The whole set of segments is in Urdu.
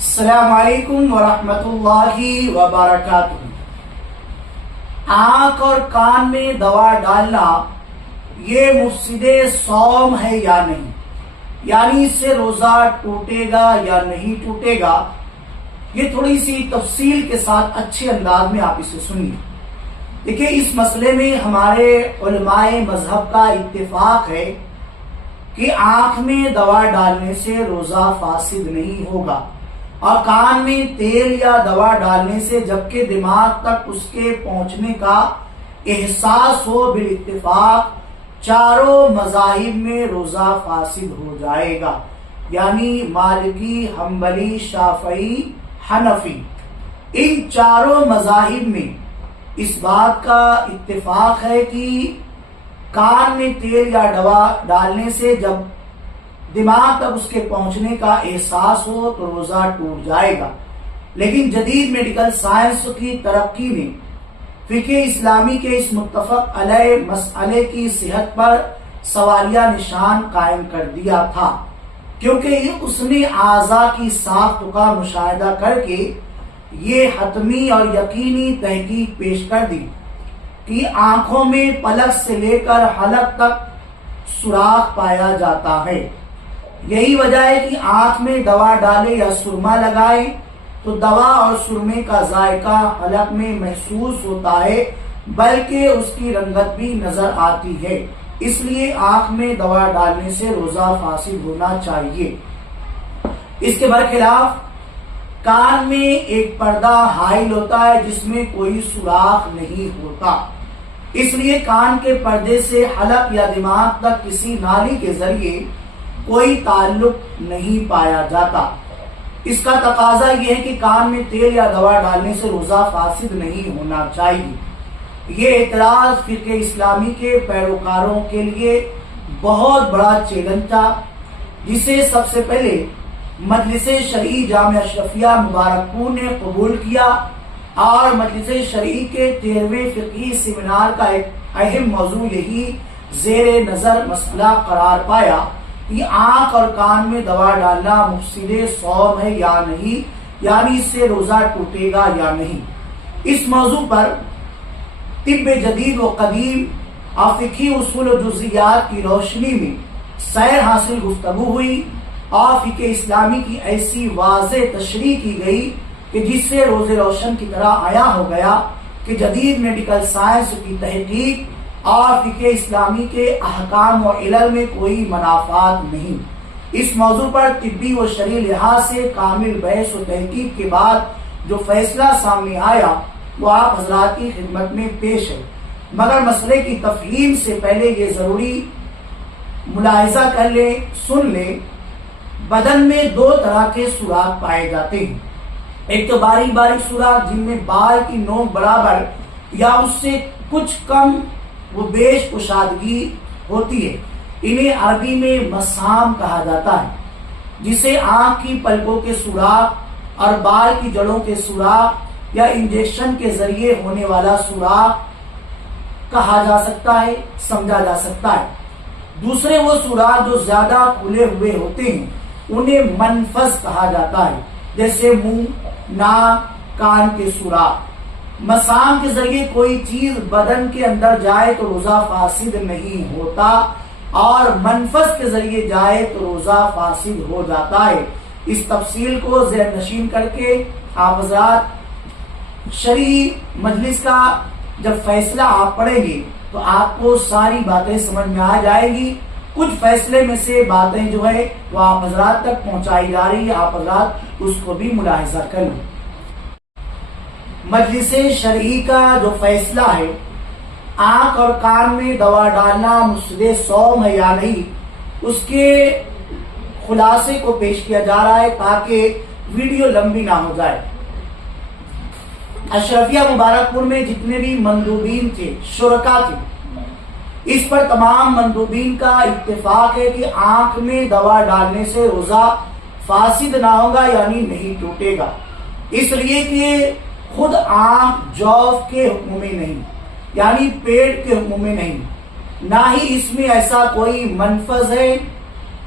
السلام علیکم ورحمۃ اللہ وبرکاتہ۔ آنکھ اور کان میں دوا ڈالنا یہ مفسد صوم ہے یا نہیں، یعنی اس سے روزہ ٹوٹے گا یا نہیں ٹوٹے گا، یہ تھوڑی سی تفصیل کے ساتھ اچھے انداز میں آپ اسے سنیے۔ دیکھیں، اس مسئلے میں ہمارے علماء مذہب کا اتفاق ہے کہ آنکھ میں دوا ڈالنے سے روزہ فاسد نہیں ہوگا، اور کان میں تیل یا دوا ڈالنے سے جبکہ دماغ تک اس کے پہنچنے کا احساس ہو، بالاتفاق چاروں مذاہب میں روزہ فاسد ہو جائے گا، یعنی مالکی، حنبلی، شافعی، حنفی، ان چاروں مذاہب میں اس بات کا اتفاق ہے کہ کان میں تیل یا دوا ڈالنے سے جب دماغ تک اس کے پہنچنے کا احساس ہو تو روزہ ٹوٹ جائے گا۔ لیکن جدید میڈیکل سائنس کی ترقی نے فقہ اسلامی کے اس متفق علیہ مسئلے کی صحت پر سوالیہ نشان قائم کر دیا تھا، کیونکہ اس نے اعضاء کی ساخت کا مشاہدہ کر کے یہ حتمی اور یقینی تحقیق پیش کر دی کہ آنکھوں میں پلک سے لے کر حلق تک سوراخ پایا جاتا ہے۔ یہی وجہ ہے کہ آنکھ میں دوا ڈالے یا سرما لگائے تو دوا اور سرمے کا ذائقہ حلق میں محسوس ہوتا ہے، بلکہ اس کی رنگت بھی نظر آتی ہے۔ اس لیے آنکھ میں دوا ڈالنے سے روزہ فاسد ہونا چاہیے۔ اس کے برخلاف کان میں ایک پردہ حائل ہوتا ہے جس میں کوئی سوراخ نہیں ہوتا، اس لیے کان کے پردے سے حلق یا دماغ تک کسی نالی کے ذریعے کوئی تعلق نہیں پایا جاتا۔ اس کا تقاضا یہ ہے کہ کان میں تیل یا دوا ڈالنے سے روزہ فاسد نہیں ہونا چاہیے۔ یہ اعتراض فقہ اسلامی کے پیروکاروں کے لیے بہت بڑا چیلنج تھا، جسے سب سے پہلے مجلس شرعی جامعہ اشرفیہ مبارکپور نے قبول کیا، اور مجلس شرعی کے 13ویں فقہی سیمینار کا ایک اہم موضوع یہی زیر نظر مسئلہ قرار پایا کہ آنکھ اور کان میں دوا ڈالنا مفسد صوم ہے یا نہیں، یعنی اس سے روزہ ٹوٹے گا یا نہیں۔ اس موضوع پر طب جدید و قدیم اور فقہی اصول و جزیات کی روشنی میں سیر حاصل گفتگو ہوئی، اور فقہ اسلامی کی ایسی واضح تشریح کی گئی کہ جس سے روز روشن کی طرح عیاں ہو گیا کہ جدید میڈیکل سائنس کی تحقیق اور فقہ اسلامی کے احکام و علل میں کوئی منافات نہیں۔ اس موضوع پر طبی و شرعی لحاظ سے کامل بحث و تحقیق کے بعد جو فیصلہ سامنے آیا وہ آپ حضرات کی خدمت میں پیش ہے، مگر مسئلے کی تفہیم سے پہلے یہ ضروری ملاحظہ کر لیں، سن لیں۔ بدن میں دو طرح کے سوراخ پائے جاتے ہیں، ایک تو باریک باریک سوراخ جن میں بال کی نوک برابر یا اس سے کچھ کم وہ بیش کشادگی ہوتی ہے، انہیں عربی میں مسام کہا جاتا ہے، جسے آنکھ کی پلکوں کے سوراخ اور بال کی جڑوں کے سوراخ یا انجیکشن کے ذریعے ہونے والا سوراخ کہا جا سکتا ہے، سمجھا جا سکتا ہے۔ دوسرے وہ سوراخ جو زیادہ کھلے ہوئے ہوتے ہیں انہیں منفذ کہا جاتا ہے، جیسے منہ، ناک، کان کے سوراخ۔ مسام کے ذریعے کوئی چیز بدن کے اندر جائے تو روزہ فاسد نہیں ہوتا، اور منفذ کے ذریعے جائے تو روزہ فاسد ہو جاتا ہے۔ اس تفصیل کو ذہن نشین کر کے آپ حضرات شرعی مجلس کا جب فیصلہ آپ پڑھیں گے تو آپ کو ساری باتیں سمجھ میں آ جائے گی۔ کچھ فیصلے میں سے باتیں جو ہے وہ آپ حضرات تک پہنچائی جا رہی ہے، آپ حضرات اس کو بھی ملاحظہ کر لیں۔ مجلس شرعی کا جو فیصلہ ہے آنکھ اور کان میں دوا ڈالنا مفسد صوم ہے یا نہیں، اس کے خلاصے کو پیش کیا جا رہا ہے تاکہ ویڈیو لمبی نہ ہو جائے۔ اشرفیہ مبارکپور میں جتنے بھی مندوبین تھے، شرکا تھے، اس پر تمام مندوبین کا اتفاق ہے کہ آنکھ میں دوا ڈالنے سے روزہ فاسد نہ ہوگا، یعنی نہیں ٹوٹے گا، اس لیے کہ خود آنکھ جوف کے حکم میں نہیں، یعنی پیٹ کے حکم میں نہیں، نہ ہی اس میں ایسا کوئی منفذ ہے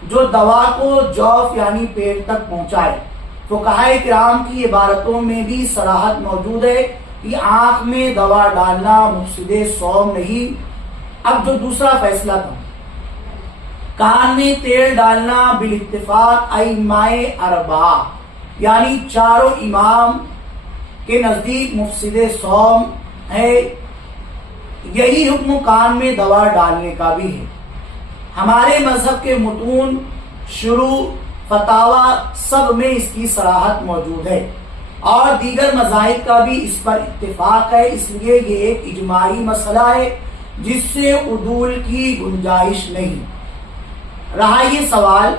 جو دوا کو جوف یعنی پیٹ تک پہنچائے۔ فقہائے کرام کی عبارتوں میں بھی صراحت موجود ہے کہ آنکھ میں دوا ڈالنا مفسد صوم نہیں۔ اب جو دوسرا فیصلہ تھا، کان میں تیل ڈالنا بالاتفاق ائمہ اربعہ یعنی چاروں امام کے نزدیک مفسد صوم ہے۔ یہی حکم کان میں دوا ڈالنے کا بھی ہے۔ ہمارے مذہب کے متون، شروع، فتاوی سب میں اس کی صراحت موجود ہے اور دیگر مذاہب کا بھی اس پر اتفاق ہے، اس لیے یہ ایک اجماعی مسئلہ ہے جس سے عدول کی گنجائش نہیں۔ رہا یہ سوال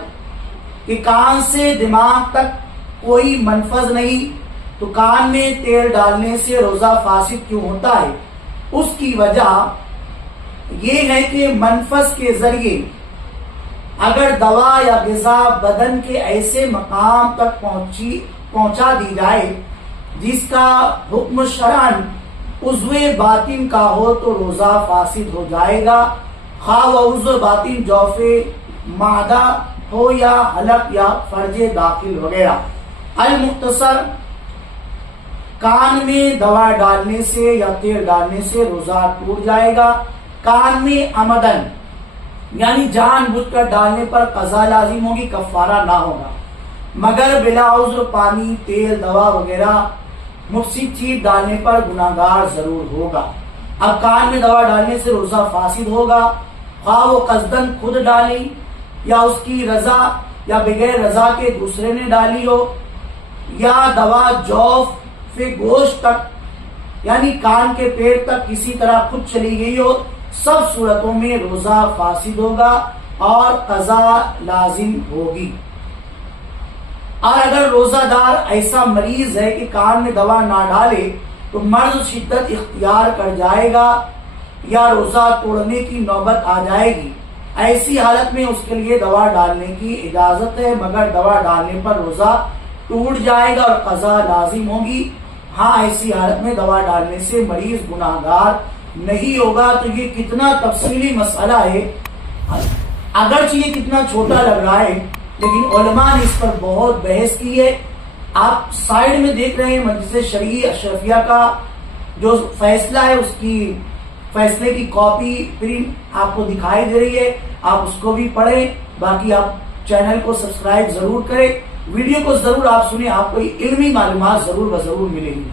کہ کان سے دماغ تک کوئی منفذ نہیں تو کان میں تیل ڈالنے سے روزہ فاسد کیوں ہوتا ہے؟ اس کی وجہ یہ ہے کہ منفذ کے ذریعے اگر دوا یا غذا بدن کے ایسے مقام تک پہنچا دی جائے جس کا حکم شرعاً عضو باطن کا ہو تو روزہ فاسد ہو جائے گا، خواہ وہ عضو باطن جوف معدہ ہو یا حلق یا فرج داخل وغیرہ۔ المختصر، کان میں دوا ڈالنے سے یا تیل ڈالنے سے روزہ ٹوٹ جائے گا۔ کان میں عمدن یعنی جان بوجھ کر ڈالنے پر قضا لازم ہوگی، کفارہ نہ ہوگا، مگر بلا عذر پانی، تیل، دوا وغیرہ مفسد چیز ڈالنے پر گناہگار ضرور ہوگا۔ اب کان میں دوا ڈالنے سے روزہ فاسد ہوگا، خواہ وہ قصدن خود ڈالی یا اس کی رضا یا بغیر رضا کے دوسرے نے ڈالی ہو، یا دوا جوف گوشت تک یعنی کان کے پیٹ تک کسی طرح خود چلی گئی ہو، سب صورتوں میں روزہ فاسد ہوگا اور قضا لازم ہوگی۔ اور اگر روزہ دار ایسا مریض ہے کہ کان میں دوا نہ ڈالے تو مرض شدت اختیار کر جائے گا یا روزہ توڑنے کی نوبت آ جائے گی، ایسی حالت میں اس کے لیے دوا ڈالنے کی اجازت ہے، مگر دوا ڈالنے پر روزہ ٹوٹ جائے گا اور قضا لازم ہوگی۔ ہاں، ایسی حالت میں دوا ڈالنے سے مریض گناہگار نہیں ہوگا۔ تو یہ کتنا تفصیلی مسئلہ ہے، اگرچہ یہ کتنا چھوٹا لگ رہا ہے لیکن علماء نے اس پر بہت بحث کی ہے۔ آپ سائیڈ میں دیکھ رہے ہیں مجلس شرعی اشرفیہ کا جو فیصلہ ہے، اس کی فیصلے کی کاپی پرنٹ آپ کو دکھائی دے رہی ہے، آپ اس کو بھی پڑھیں۔ باقی آپ چینل کو سبسکرائب ضرور کریں، ویڈیو کو ضرور آپ سنیں، آپ کو علمی معلومات ضرور ملیں گی۔